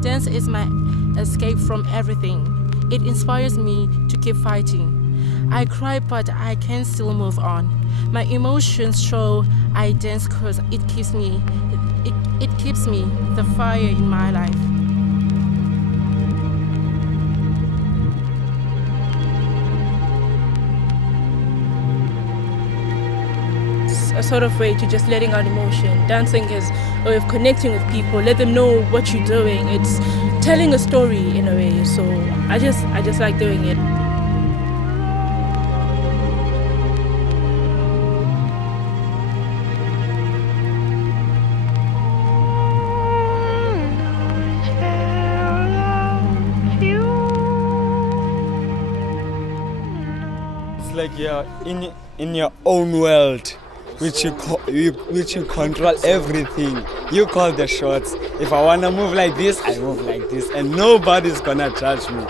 Dance is my escape from everything. It inspires me to keep fighting. I cry, but I can still move on. My emotions show I dance because it keeps me the fire in my life. A sort of way to just letting out emotion. Dancing is a way of connecting with people, let them know what you're doing. It's telling a story in a way. So I just like doing it. It's like you're in your own world, which you control everything. You call the shots. If I wanna move like this, I move like this, and nobody's gonna judge me.